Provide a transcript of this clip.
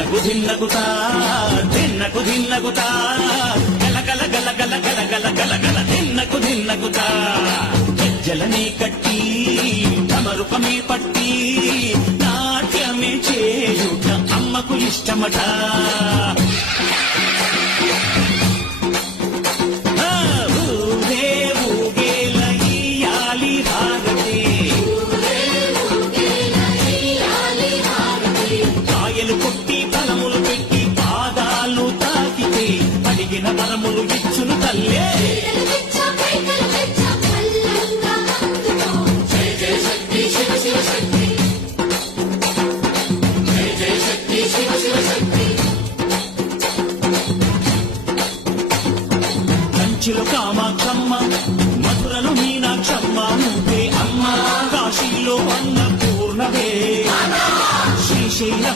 ధిన్నకు ధిన్నకుతా ధిన్నకు ధిన్నకుతా గల గల గల గల గల గల గల గల ధిన్నకు ధిన్నకుతా గజ్జలనే కట్టి తమరుపమే పట్టి నాట్యమే చేయుట అమ్మకు ఇష్టమట. కొట్టి బలములు పెట్టి పాదాలు తాకితే అడిగిన వరములు ఇచ్చును తల్లే. జయ జయ శక్తి శివ శివ శక్తి, జయ జయ శక్తి శివ శివ శక్తి. కంచులు